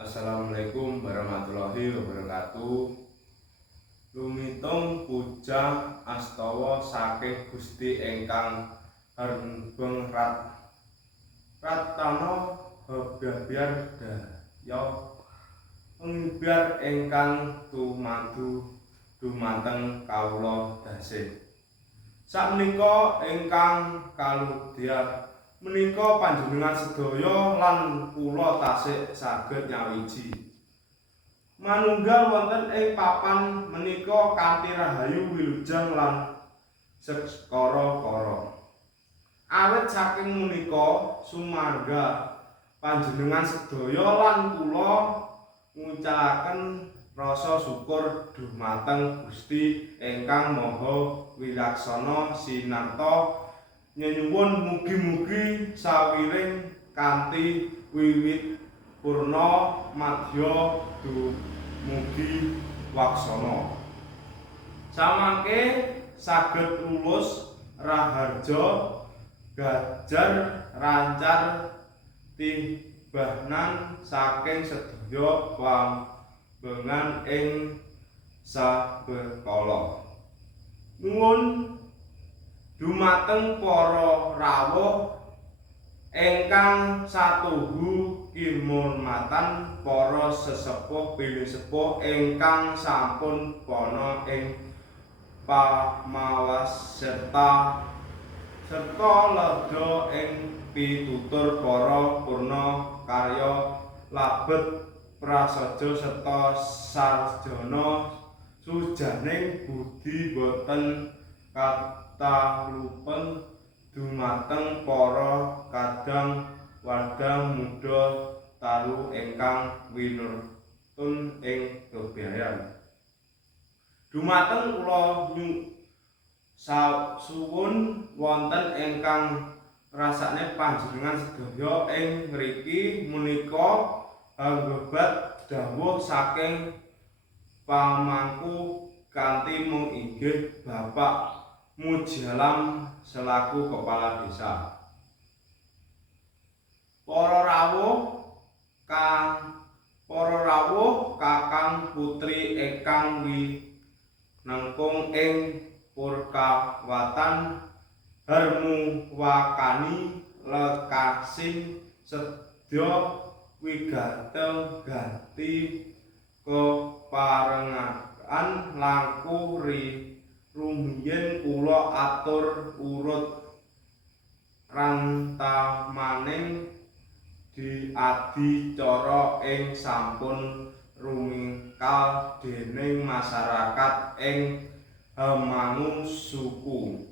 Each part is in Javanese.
Assalamualaikum warahmatullahi wabarakatuh. Lumitung puja astawa saking Gusti ingkang Harembeng Ratana Habyabyar Daya Pengbiar ingkang tumadu dumateng kawula dasih. Sakmenika ingkang kaludya menika panjenengan sedaya lan kula tasih saged nyawiji manunggal wonten ing papan menika kanthi rahayu wilujeng lan sekara-kara. Awit saking menika sumangga panjenengan sedaya lan kula ngucalaken rasa syukur dumateng Gusti ingkang Maha Wilaksana sinarta nyuwun mugi-mugi sawiring kanthi wiwit purna madya dumugi waksana. Samangke saged lulus raharja gajar rancar tibahnan saking sedaya pambengan ing sabekala. Nuwun dumateng para rawuh ingkang satuhu kinurmatan para sesepuh bilih sepuh ingkang sampun pana ing pamawas serta ledha ing pitutur para purna karya labet prasaja serta sarjana sujaning budi boten katalupeng dumateng para kadang wadang muda talu ingkang winurtun ing bebrayan. Dumateng kula suwun wonten ingkang rasane panjenengan sedaya ing mriki menika anggebat dawuh saking pamangku kanthi mung inggih Bapak Mujalam selaku kepala desa. Para rawuh kakang putri ingkang winengkung ing Purkawatan Harmuwakani lekasing sedya wigateng ganti keparengan langkung rumiyin kula atur urut rantamaning diadicara ing sampun rumingkal dening masyarakat ing Hemangun suku.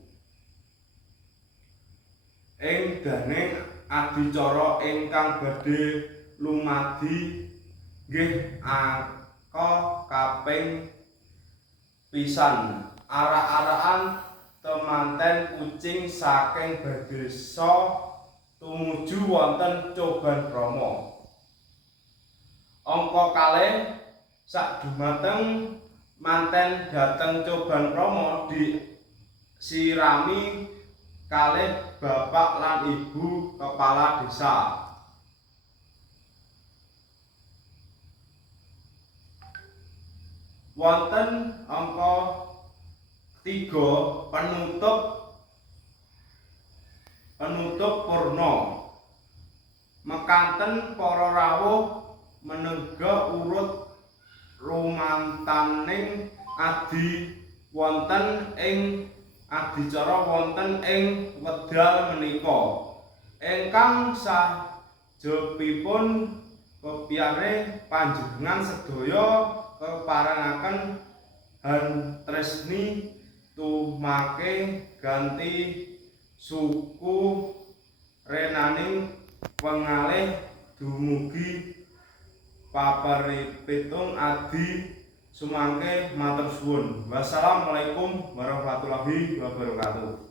Ing daning adicara ingkang badhe lumadi nggih angka kaping pisan arak-arakan temanten kucing saking Berdesa tumuju wonten Coban Rama. Angka kalih sadumateng manten dhateng Coban Rama disirami kalih bapak lan ibu kepala desa. Wonten angka 3 penutup purna. Mekanten para rawuh menengga urut rumantaning adicara wonten ing wedal menika. Ingkang sajebipun kepiare panjenengan sedaya keparengaken hantresni tumake ganti suku renaning pengalih dumugi paperipitung adi sumangke matur suwun. Wassalamualaikum warahmatullahi wabarakatuh.